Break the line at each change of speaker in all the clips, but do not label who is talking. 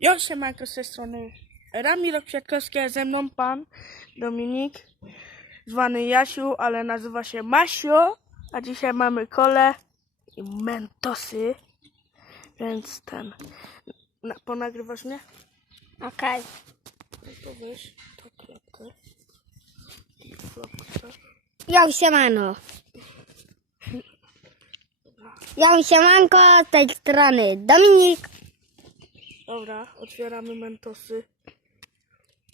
Jo, siemanko z tej strony Ramiro Kwiatkowski, ze mną pan Dominik, zwany Jasiu, ale nazywa się Masio, a dzisiaj mamy kole i mentosy, więc ten, na, ponagrywasz mnie?
Okej.
No to weź tą klepkę i klapkę.
Ja siemano. Ja siemanko z tej strony Dominik.
Dobra, otwieramy mentosy.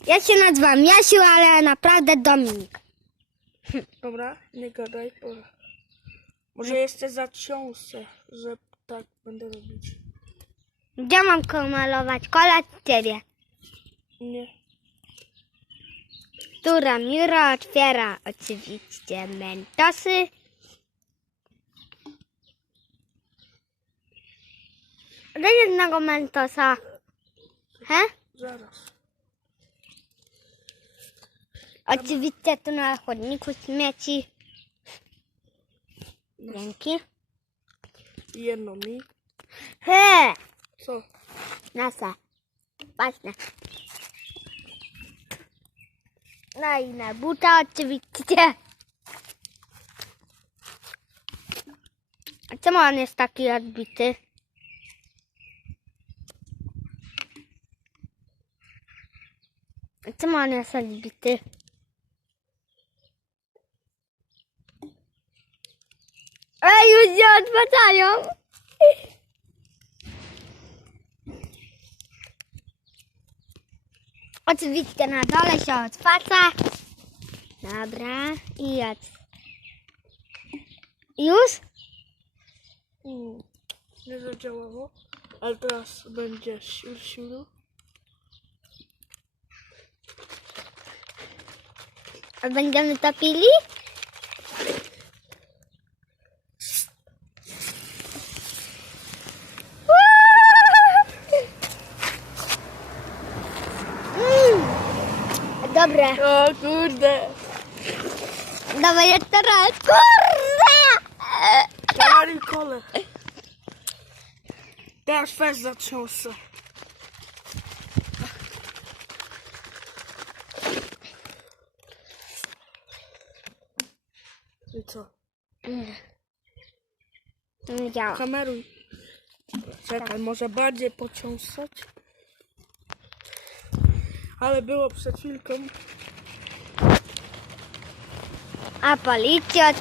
Ja się nazywam Jasiu, ale naprawdę Dominik.
Dobra, nie gadaj, bo może jeszcze zaciąsę, że tak będę robić.
Gdzie mam malować? Kola czy ciebie?
Nie.
Która Miro otwiera oczywiście mentosy. Daj jednego mentosa. He?
Zaraz.
Oczywiście tu na chodniku śmieci. Dzięki.
Jedno mi.
He!
Co?
Nasa. Na. No i na buta oczywiście. A czemu on jest taki odbity? Czemu on jest odbity? Ej, już się odpadają! Oczywiście na dole się otwarza. Dobra, i jedz. Już?
Mm, nie zadziałało. Ale teraz będzie siur, siur.
Abanggam na tapili. Uh! Hum. Dobra.
O kurde.
Dawaj jeszcze teraz. Kurde!
Stary kole. Teraz fest zatrząsł. Co?
Ja.
Kameruj. Czekaj, może bardziej pociąsać? Ale było przed chwilką.
A policja...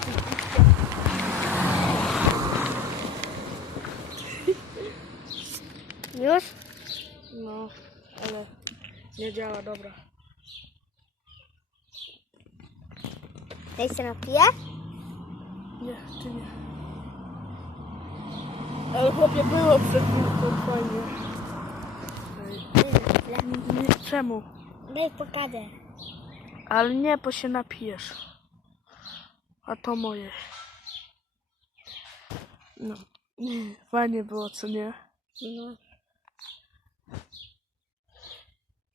Już?
No, ale nie działa, dobra.
Tej się napije?
Nie, ty nie. Ale chłopie było przed chwilką fajnie. Nie, czemu?
Daj pokażę.
Ale nie, bo się napijesz. A to moje. No. Nie, fajnie było, co nie?
No.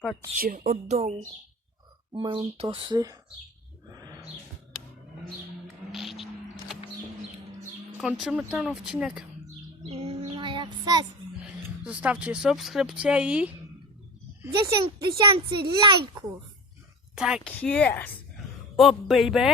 Patrzcie, od dołu mają tosy. Kończymy ten odcinek.
No jak chcesz.
Zostawcie subskrypcję i
10 tysięcy lajków.
tak jest. O baby.